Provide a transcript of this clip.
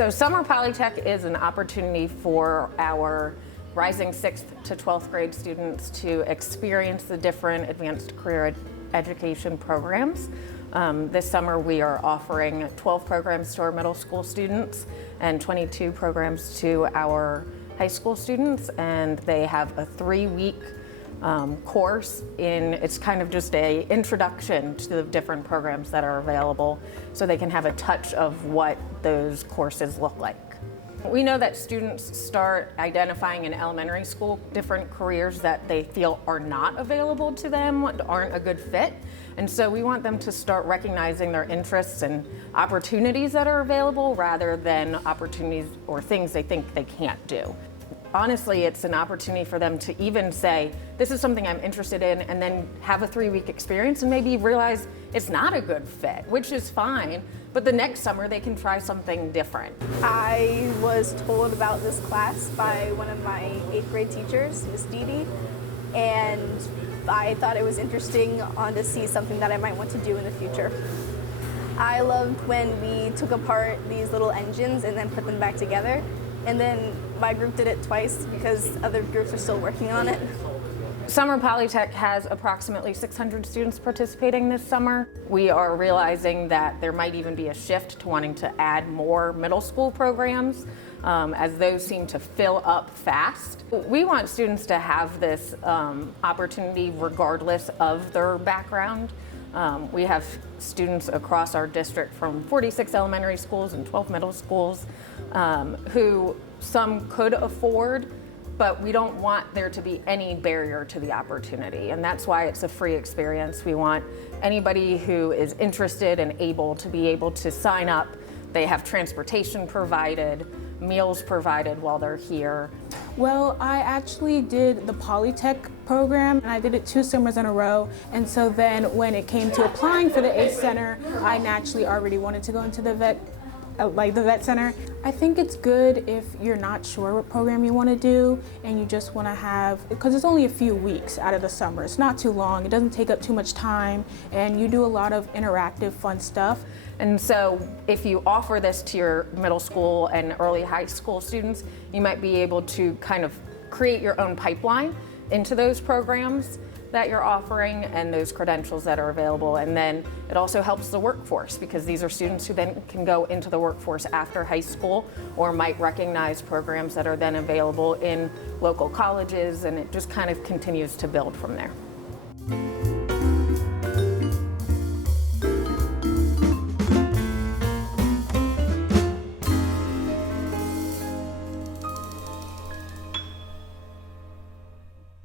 So Summer Polytech is an opportunity for our rising 6th to 12th grade students to experience the different advanced career education programs. This summer we are offering 12 programs to our middle school students and 22 programs to our high school students, and they have a 3-week course it's kind of just a introduction to the different programs that are available so they can have a touch of what those courses look like. We know that students start identifying in elementary school different careers that they feel are not available to them, aren't a good fit. And so we want them to start recognizing their interests and opportunities that are available rather than opportunities or things they think they can't do. Honestly, it's an opportunity for them to even say, this is something I'm interested in, and then have a 3-week experience and maybe realize it's not a good fit, which is fine, but the next summer they can try something different. I was told about this class by one of my 8th grade teachers, Miss Dee Dee, and I thought it was interesting to see something that I might want to do in the future. I loved when we took apart these little engines and then put them back together. And then my group did it twice because other groups are still working on it. Summer Polytech has approximately 600 students participating this summer. We are realizing that there might even be a shift to wanting to add more middle school programs as those seem to fill up fast. We want students to have this opportunity regardless of their background. We have students across our district from 46 elementary schools and 12 middle schools who some could afford, but we don't want there to be any barrier to the opportunity, and that's why it's a free experience. We want anybody who is interested and able to sign up. They have transportation provided, meals provided while they're here. Well, I actually did the Polytech program, and I did it 2 summers in a row, and so then when it came to applying for the ACE Center, I naturally already wanted to go into the vet center. I think it's good if you're not sure what program you want to do and you just want to have, because it's only a few weeks out of the summer. It's not too long, it doesn't take up too much time, and you do a lot of interactive, fun stuff. And so if you offer this to your middle school and early high school students, you might be able to kind of create your own pipeline into those programs that you're offering and those credentials that are available. And then it also helps the workforce because these are students who then can go into the workforce after high school or might recognize programs that are then available in local colleges, and it just kind of continues to build from there.